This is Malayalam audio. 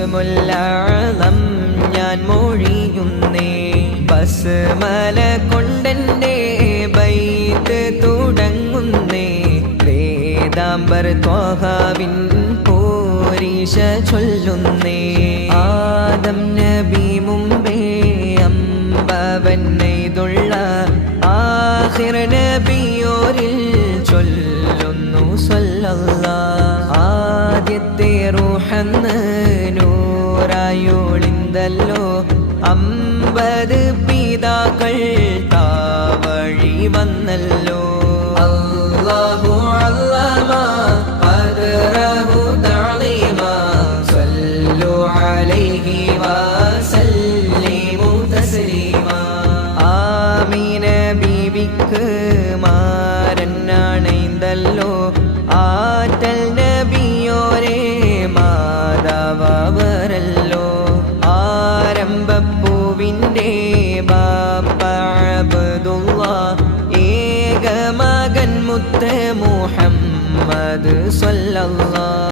ഇസ്മുൽ-അഅ്ളം ഞാൻ മൊഴിയുന്നേ. ബസ്മല കൊണ്ടെൻ്റെ ബൈത്ത് തുടങ്ങുന്നേ. വേദാംബർ ത്വാഹാവിൻ പോരീശ ചൊല്ലുന്നേ. ആദം നബി മുമ്പേ അമ്പവൻ നെയ്തുള്ള ആഖിർ നബിയോരിൽ ചൊല്ലുന്നു സ്വല്ലല്ലാഹ്. ആദ്യത്തെ റൂഹന്ന് നൂറായൊളിന്തല്ലോ. 50 പിതാക്കൾ താവഴി വന്നല്ലോ. അല്ലാഹു അല്ലമ ഖദ്റഹു തഅലീമാ. സല്ലു അലൈഹി വസല്ലിമു തസ്ലീമാ. ആമീന ബീവിക്ക് മാരനാണെന്തല്ലോ. ആറ്റൽ നബിയോരെ മാതാവരല്ലോ. ആരംഭപ്പൂവിൻ്റെ ബാപ്പ അബ്ദുല്ലാഹ്. ഏക മകൻ മുത്ത് മുഹമ്മദ് സ്വല്ലല്ലാഹ്.